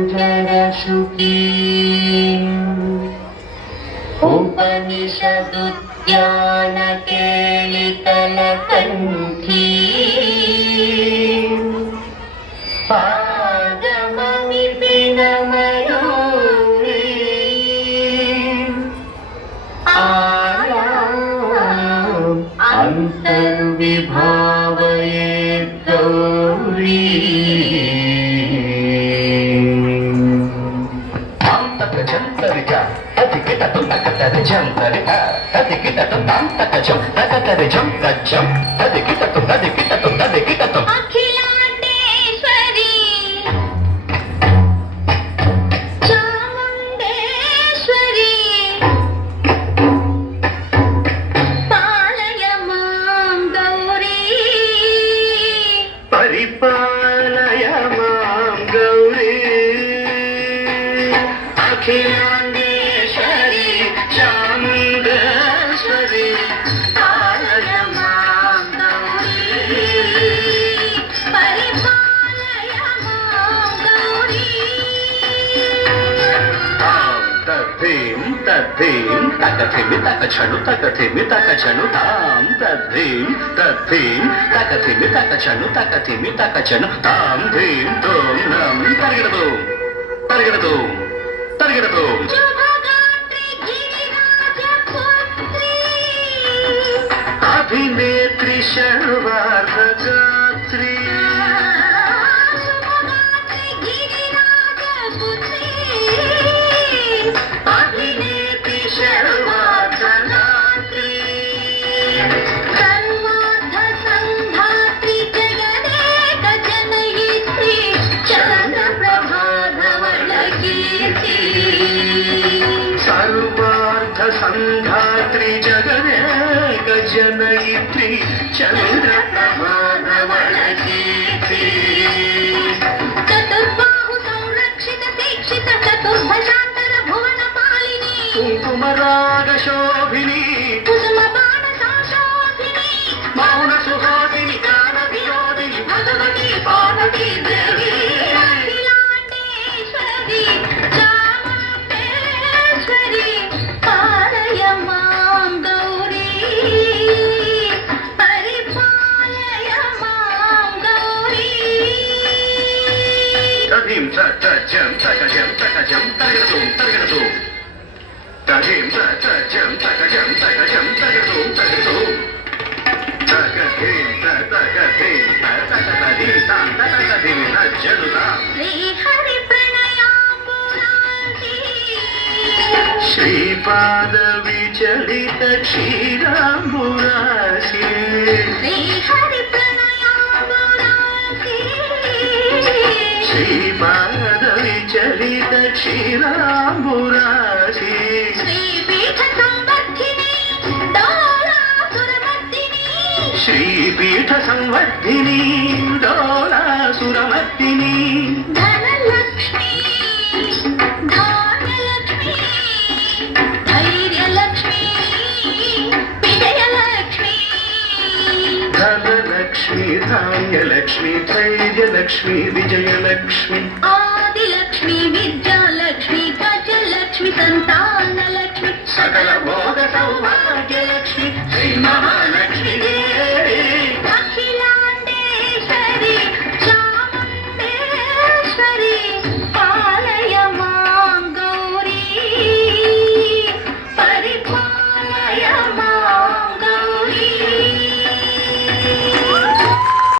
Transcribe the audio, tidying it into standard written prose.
ओंकारपञ्जरशुकी उपनिषदुद्यानकेलितलकण्ठी पादममिपिनमयूरी आयाम् अन्तर्विभावये गौरी జంతరిగా అదికిటతో తగతరి జంతరిగా అదికిటతో తాంతకజం తగతరి జం గజ్జం అదికిటతో అదికిటతో అదికిటతో అఖిలాండేశ్వరి చాముండేశ్వరి పాలయ మాం గౌరీ పరిపాలయ మాం గౌరీ అఖిలాండేశ్వరి చాముండేశ్వరి పాలయ మాం గౌరీ పరిపాలయ మాం గౌరీ తద్ధీం తద్ధీం తగధిమి తగచను తగధిమి తగచను తాం తద్ధీం తద్ధీం తగధిమి తగచను తగధిమి తగచను తాం ధీం తోం నం తరగడదు తరగడదు తరగడదు శుభగాత్రి గిరిరాజపుత్రి అభినేత్రి శర్వార్ధగాత్రి శుభగాత్రి గిరిరాజపుత్రి అభినేత్రి శర్వార్ధగాత్రి సర్వార్థ సంధాత్రి జగదేక జనయిత్రి చంద్రప్రభాధవళ కీర్తి సర్వార్థ సంధాత్రి జగదేక జనయిత్రి చంద్రప్రభాధవళ కీర్తి చతుర్బాహు సంరక్షిత శిక్షిత చతుర్భశాంతర భువన పాలిని కుంకుమరాగ శోభిని కుసుమ బాణ సంశోభిని మౌన సుహాసిని గాన వినోదిని భగవతి పార్వతీ దేవి అఖిలాండేశ్వరి చాముండేశ్వరి పాలయ మాం గౌరీ పరిపాలయ మాం గౌరీ తధీం తజం తగజం తగజం తగడదు తగడదు తధీం తజం తగజం తగజం తగడదు తగడదు తగధీం తగధీం తగధీం తగధీం తజదుదా శ్రీహరి ప్రణయాంబురాంతి శ్రీపాద విచలిత క్షీరాంబురాశి శ్రీహరి ప్రణయాంబురాంతి శ్రీపాద విచలిత క్షీరాంబురాశి శ్రీపీఠ సంవర్ధిని డోలాసురమర్దిని శ్రీపీఠ సంవర్ధిని డోలాసురమర్దిని ధనలక్ష్మి ధాన్యలక్ష్మి ధైర్యలక్ష్మి విజయలక్ష్మి ధనలక్ష్మి ధాన్యలక్ష్మి ధైర్యలక్ష్మి విజయలక్ష్మి ఆదిలక్ష్మి విద్యాలక్ష్మి గజలక్ష్మి సంతానలక్ష్మి సకల భోగ సౌభాగ్య